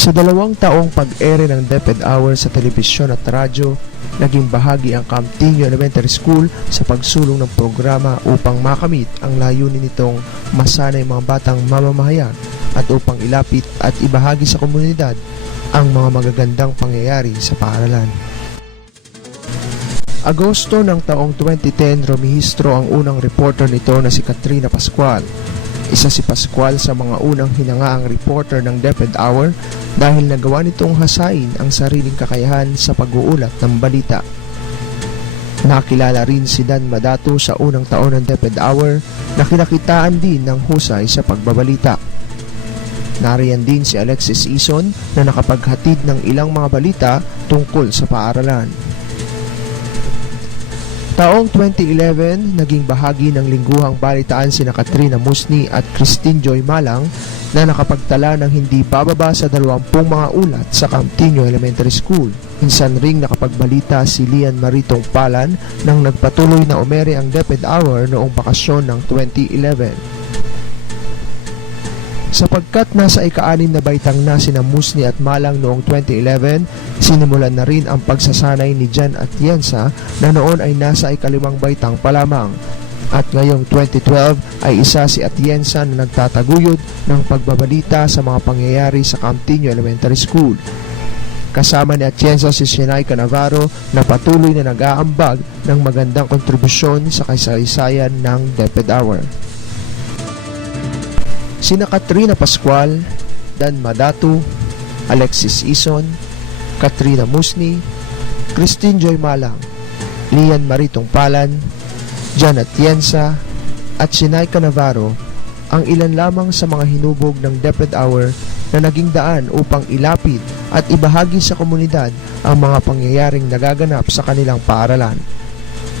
Sa dalawang taong pag-ere ng DepEd Hour sa telebisyon at radyo, naging bahagi ang Camtinho Elementary School sa pagsulong ng programa upang makamit ang layunin nitong masanay mga batang mamamahayag at upang ilapit at ibahagi sa komunidad ang mga magagandang pangyayari sa paaralan. Agosto ng taong 2010, rumihistro ang unang reporter nito na si Katrina Pascual. Isa si Pascual sa mga unang hinangaang reporter ng DepEd Hour dahil nagawa nitong hasain ang sariling kakayahan sa pag-uulat ng balita. Nakilala rin si Dan Madato sa unang taon ng DepEd Hour na kinakitaan din ng husay sa pagbabalita. Nariyan din si Alexis Ison na nakapaghatid ng ilang mga balita tungkol sa paaralan. Taong 2011, naging bahagi ng lingguhang balitaan sina Katrina Musni at Christine Joy Malang na nakapagtala ng hindi bababa sa 20 mga ulat sa Camtinho Elementary School. Minsan ring nakapagbalita si Lian Maritong Palan nang nagpatuloy na umere ang DepEd Hour noong bakasyon ng 2011. Sapagkat nasa ika-anim na baitang na sina Musni at Malang noong 2011, sinimulan na rin ang pagsasanay ni Jan at Yensa na noon ay nasa ikalimang baitang pa lamang. At ngayong 2012 ay isa si Atienza na nagtataguyod ng pagbabalita sa mga pangyayari sa Camtinho Elementary School. Kasama ni Atienza si Sinay Canavaro na patuloy na nag-aambag ng magandang kontribusyon sa kasaysayan ng DepEd Hour. Sina Katrina Pascual, Dan Madato, Alexis Ison, Katrina Musni, Christine Joy Malang, Lian Maritong Palan, Janet Tiensa, at Sinay Canavaro ang ilan lamang sa mga hinubog ng DepEd Hour na naging daan upang ilapit at ibahagi sa komunidad ang mga pangyayaring nagaganap sa kanilang paaralan.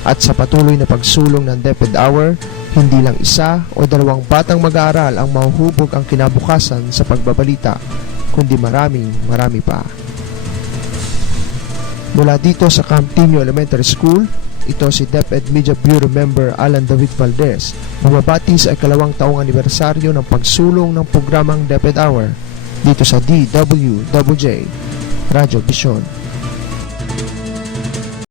At sa patuloy na pagsulong ng DepEd Hour, hindi lang isa o dalawang batang mag-aaral ang mahuhubog ang kinabukasan sa pagbabalita, kundi maraming marami pa. Mula dito sa Camtinho Elementary School, ito si DepEd Media Bureau Member Alan David Valdez, bumabati sa ikalawang taong anibersaryo ng pagsulong ng programang DepEd Hour dito sa DWWJ Radio Vision.